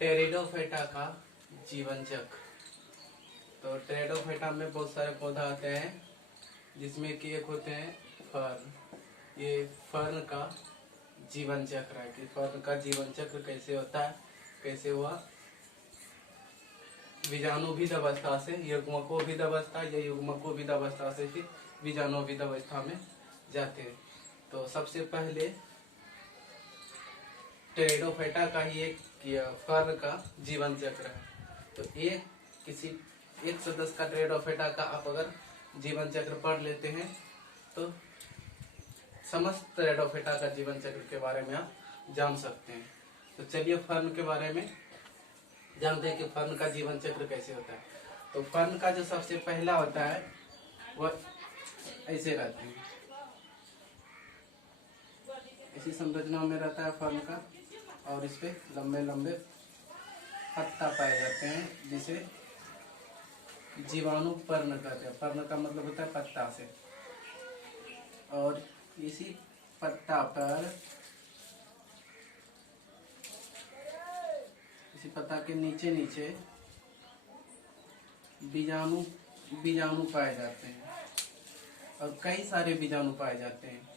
Pteridophyta का जीवन चक्र। तो टेरिडोफाइटा में बहुत सारे पौधा आते हैं, जिसमें कि एक होते हैं फर्न। ये फर्न का जीवन चक्र है कि फर्न का जीवन चक्र कैसे होता है, कैसे हुआ। बीजाणुविद अवस्था से युग्मकोविद अवस्था या युग्मकोविद अवस्था से फिर बीजाणुविद अवस्था में जाते हैं। तो सबसे पहले टेरिडोफाइटा का ही एक फर्न का जीवन चक्र है। तो किसी एक सदस्य का टेरिडोफाइटा का आप अगर जीवन चक्र पढ़ लेते हैं तो समस्त टेरिडोफाइटा का जीवन चक्र के बारे में आप जान सकते हैं। तो चलिए फर्न के बारे में जानते हैं कि फर्न का जीवन चक्र कैसे होता है। तो फर्न का जो सबसे पहला होता है वह ऐसे रहते हैं, इसी संरचना में रहता है फर्न का, और इस पे लंबे लंबे पत्ता पाए जाते हैं जिसे जीवाणु पर्ण कहते हैं। पर्ण का मतलब होता है पत्ता से। और इसी पत्ता पर, इसी पत्ता के नीचे नीचे बीजाणु पाए जाते हैं, और कई सारे बीजाणु पाए जाते हैं।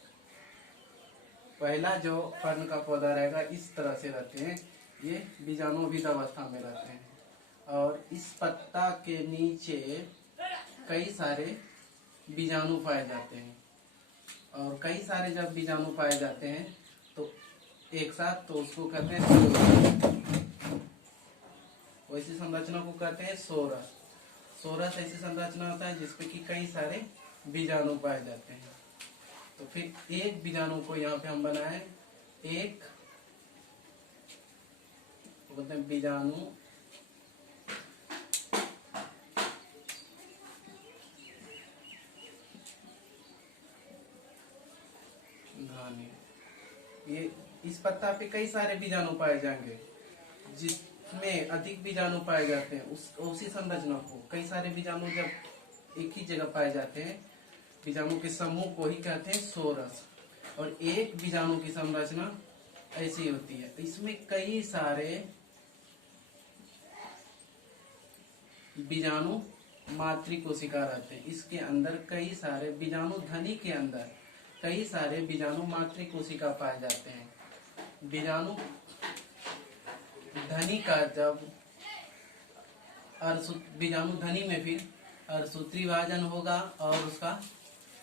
पहला जो फर्न का पौधा रहेगा इस तरह से रहते हैं, ये बीजाणुविद अवस्था में रहते हैं। और इस पत्ता के नीचे कई सारे बीजाणु पाए जाते हैं, और कई सारे जब बीजाणु पाए जाते हैं तो एक साथ, तो उसको कहते हैं वैसी संरचना को कहते हैं सोरस। सोरस ऐसी संरचना होता है जिसपे कि कई सारे बीजाणु पाए जाते हैं। तो फिर एक बीजाणु को यहाँ पे हम बनाए, एक बोलते हैं बीजाणु धानी। ये इस पत्ता पे कई सारे बीजाणु पाए जाएंगे, जिसमें अधिक बीजाणु पाए जाते हैं उसी संरचना को, कई सारे बीजाणु जब एक ही जगह पाए जाते हैं, बीजाणु के समूह को ही कहते हैं सोरस। और एक बीजाणु की संरचना ऐसी होती है, इसमें कई सारे बीजाणु मातृकोशिका रहते हैं। इसके अंदर कई सारे बीजाणु धनी के अंदर कई सारे बीजाणु मातृकोशिका पाए जाते हैं। बीजाणु धनी का जब बीजाणु धनी में फिर अर्धसूत्री विभाजन होगा और उसका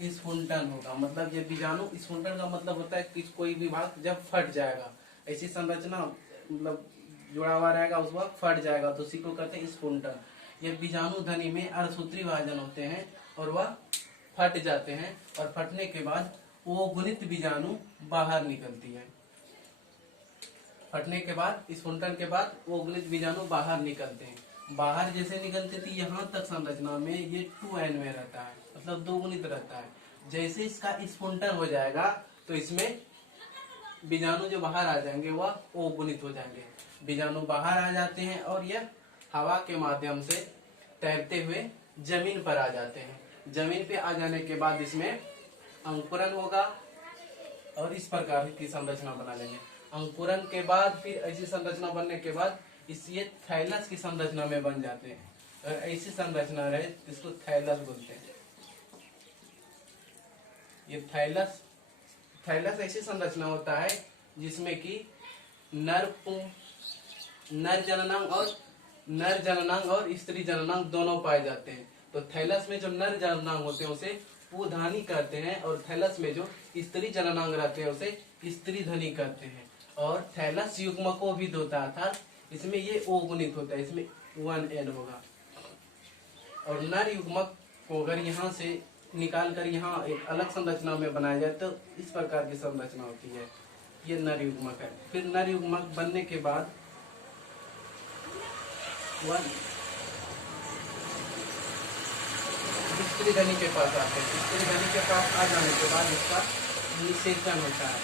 स्फुंटन होगा। मतलब ये बीजाणु, स्फुंटन का मतलब होता है कि कोई भी भाग जब फट जाएगा, ऐसी संरचना मतलब जुड़ा हुआ रहेगा, उस वक्त फट जाएगा, तो उसी को कहते हैं स्फुंटन। ये बीजाणु धनी में अर्धसूत्री विभाजन होते हैं और वह फट जाते हैं, और फटने के बाद वो गुणित बीजाणु बाहर निकलती है। फटने के बाद, स्फुंटन के बाद वो गुणित बीजाणु बाहर निकलते हैं। बाहर जैसे निकलते थे यहाँ तक संरचना में ये 2n में रहता है, मतलब दो गुणित रहता है। जैसे इसका स्फुंटन हो जाएगा तो इसमें बीजाणु जो बाहर आ जाएंगे वह ओ गुणित हो जाएंगे। बीजाणु बाहर आ जाते हैं और यह हवा के माध्यम से तैरते हुए जमीन पर आ जाते हैं। जमीन पे आ जाने के बाद इसमें अंकुरन होगा और इस प्रकार की संरचना बना लेंगे। अंकुरन के बाद फिर ऐसी संरचना बनने के बाद ये थैलस की संरचना में बन जाते हैं। और ऐसी संरचना रहे इसको थैलस बोलते हैं। ये थैलस ऐसी संरचना होता है जिसमें कि नर जननांग और स्त्री जननांग दोनों पाए जाते हैं। तो थैलस में जो नर जननांग होते हैं उसे पुधानी कहते हैं, और थैलस में जो स्त्री जननांग रहते हैं उसे स्त्री धनी कहते हैं। और थैलस युग्मकोविद होता है, अर्थात इसमें ये ओ गुणित होता है, इसमें 1n होगा। और नर युग्मक को अगर यहाँ से निकाल कर यहाँ एक अलग संरचना में बनाया जाए तो इस प्रकार की संरचना होती है। ये नर युग्मक है। फिर नर युग्मक बनने के बाद स्त्री धनी के पास आते हैं। स्त्री धनी के पास आ जाने के बाद इसका निषेचन होता है।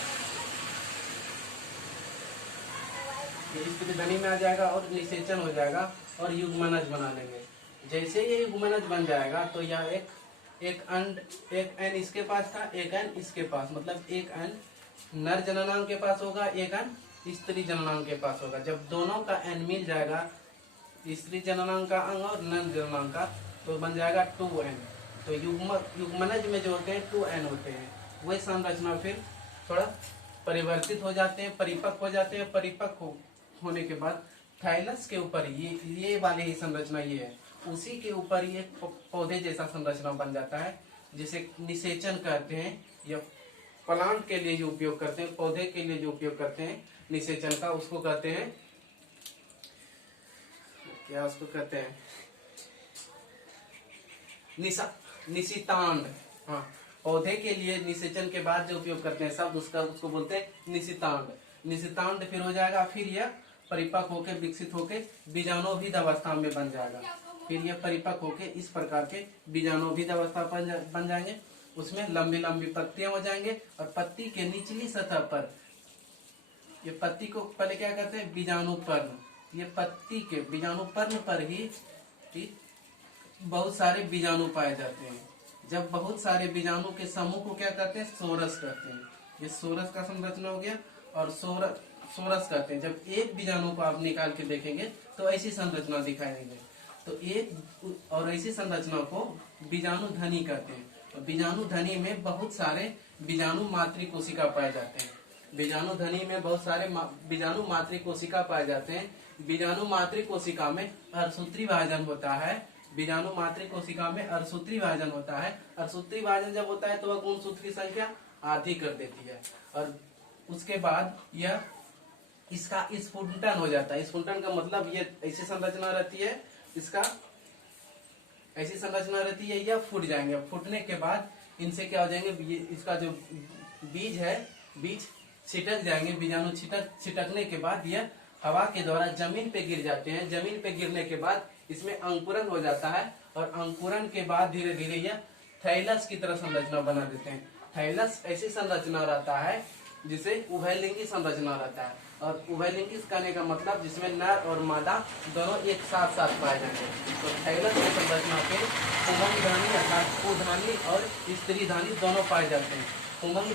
ये स्त्री धनी में आ जाएगा और निषेचन हो जाएगा और युग्मनज बना लेंगे। जैसे ये युग्मनज बन जाएगा तो यह एक n इसके पास था, एक n इसके पास, मतलब एक n नर जननांग के पास होगा, एक n स्त्री जननांग के पास होगा। जब दोनों का एन मिल जाएगा, स्त्री जननांग का अंग और नर जननांग का, तो बन जाएगा 2n। तो युग्मनज में जो होते हैं 2n होते हैं। वही संरचना फिर थोड़ा परिवर्तित हो जाते हैं, परिपक्व हो जाते हैं। परिपक्व होने के बाद थाइलस के ऊपर ये वाली ही संरचना ये है, उसी के ऊपर ये पौधे जैसा संरचना बन जाता है, जिसे निषेचन कहते हैं। या प्लांट के लिए जो उपयोग करते हैं, पौधे के लिए जो उपयोग करते हैं निषेचन का, उसको कहते हैं क्या, उसको कहते हैं निशितांड। हाँ, पौधे के लिए निषेचन के बाद जो उपयोग करते हैं शब्द, उसको बोलते हैं निशितांड। निशितांड फिर हो जाएगा, फिर यह परिपक्व होके विकसित होके बीजाणुविद अवस्था में बन जाएगा। फिर यह परिपक्व होके इस प्रकार के बीजाणुविद अवस्था बन जाएंगे। उसमें लंबी लंबी पत्तियां हो जाएंगे और पत्ती के निचली सतह पर, ये पत्ती को पहले क्या कहते हैं, बीजाणुपर्ण। ये पत्ती के बीजाणुपर्ण पर ही बहुत सारे बीजाणु पाए जाते हैं। जब बहुत सारे बीजाणु के समूह को क्या कहते हैं, सोरस कहते हैं। ये सोरस का संरचना हो गया। और सोरस कहते हैं, जब एक बीजाणु को आप निकाल के देखेंगे तो ऐसी संरचना दिखाई देंगे। तो एक और ऐसी संरचना को बीजाणु धनी कहते हैं। और बीजाणु धनी में बहुत सारे बीजाणु मातृकोशिका पाए जाते हैं। बीजाणु धनी में बहुत सारे बीजाणु मातृकोशिका पाए जाते हैं। बीजाणु मातृकोशिका में अर्धसूत्री विभाजन होता है। बीजाणु मातृकोशिका में अर्धसूत्री विभाजन होता है। अर्धसूत्री विभाजन जब होता है तो वह गुणसूत्र की संख्या आधी कर देती है। और उसके बाद यह इसका स्फुटन हो जाता है। स्फुटन का मतलब ये ऐसी संरचना रहती है, इसका ऐसी संरचना रहती है, यह फूट जाएंगे। फूटने के बाद इनसे क्या हो जाएंगे, ये इसका जो बीज है, बीज छिटक जाएंगे। बीजाणु छिटकने के बाद यह हवा के द्वारा जमीन पे गिर जाते हैं। जमीन पे गिरने के बाद इसमें अंकुरन हो जाता है। और अंकुरन के बाद धीरे धीरे यह थैलस की तरह संरचना बना देते हैं। थैलस ऐसी संरचना रहता है जिसे उभयलिंगी संरचना रहता है। और उभयलिंगी कहने का मतलब जिसमें नर और मादा दोनों एक साथ साथ पाए जाएंगे। तो थैलस की संरचना पे पुंगधानी अर्थात पुधानी और स्त्री धानी दोनों पाए जाते हैं। पुंगक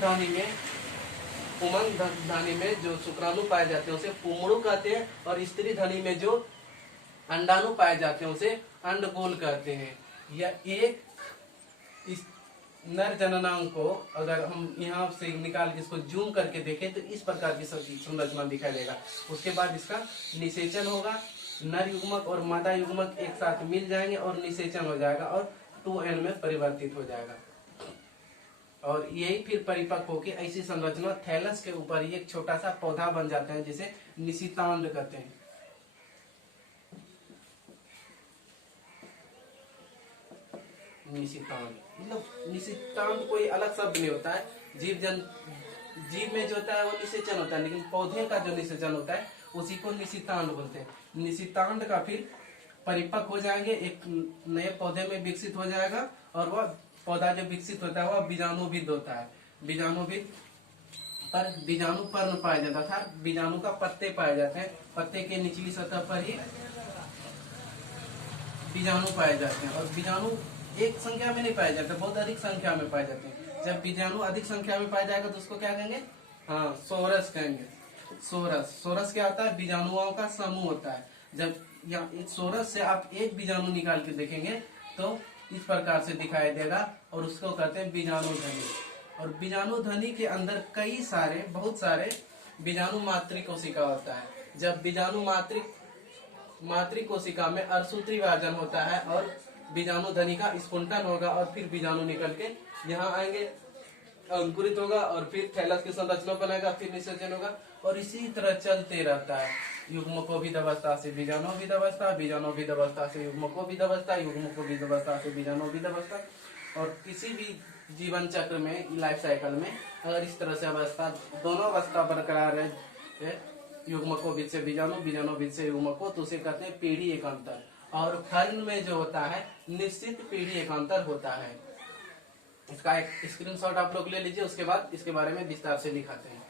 धानी में जो शुक्राणु पाए जाते हैं उसे पुमड़ू कहते हैं। और स्त्री धानी में जो अंडाणु पाए जाते हैं उसे अंडगोल कहते हैं। यह एक नर जननांग को अगर हम यहाँ से निकाल के इसको जूम करके देखें तो इस प्रकार की संरचना दिखाई देगा। उसके बाद इसका निषेचन होगा। नर युग्मक और मादा युग्मक एक साथ मिल जाएंगे और निषेचन हो जाएगा और 2n में परिवर्तित हो जाएगा। और यही फिर परिपक्व होकर ऐसी संरचना थैलस के ऊपर ही एक छोटा सा पौधा बन जाता है जिसे निशितांड कहते हैं। निशितांड मतलब निशितांड कोई अलग शब्द नहीं होता है। जीव में जो होता है वो निषेचन होता है, लेकिन पौधे का जो निषेचन होता है उसी को निशितांड बोलते हैं। निशितांड का फिर परिपक्व हो जाएंगे, एक नए पौधे में विकसित हो जाएगा। और वह पौधा जो विकसित होता है वह बीजाणुविद होता है। बीजाणुविद पर बीजाणु पर्ण पाया जाता था, बीजाणु का पत्ते पाए जाते हैं। पत्ते के निचली सतह पर ही बीजाणु पाए जाते हैं। और बीजाणु एक संख्या में नहीं पाए जाते, बहुत अधिक संख्या में पाए जाते हैं। जब बीजाणु अधिक संख्या में पाया जाएगा तो उसको क्या कहेंगे, हाँ सोरस कहेंगे। सोरस क्या होता है, बीजाणुओं का समूह होता है। जब या सोरस से आप एक बीजाणु निकाल के देखेंगे तो इस प्रकार से दिखाई देगा और उसको कहते हैं बीजाणुधनी। और बीजाणुधनी के अंदर बहुत सारे बीजाणु मातृकोशिका होता है। जब बीजाणु मातृकोशिका में अर्धसूत्री विभाजन होता है और बीजाणुधनी का स्फुटन होगा और फिर बीजाणु निकल के यहाँ आएंगे, अंकुरित होगा और फिर थैलस की संरचना बनाएगा, फिर निषेचन होगा और इसी तरह चलते रहता है। युग्मकोविद अवस्था से बीजाणुविद अवस्था, बीजाणुविद अवस्था से युग्मकोविद अवस्था, युग्मकोविद अवस्था से बीजाणुविद अवस्था। और किसी भी जीवन चक्र में, लाइफ साइकिल में अगर इस तरह से अवस्था, दोनों अवस्था बरकरार है, युग्मकोविद से बीजाणु, बीजाणुविद से युग्मको, तो उसे कहते हैं पीढ़ी एकांतर। और फल में जो होता है निश्चित पीढ़ी एकांतर होता है। इसका एक स्क्रीनशॉट आप लोग ले लीजिए, उसके बाद इसके बारे में विस्तार से दिखाते हैं।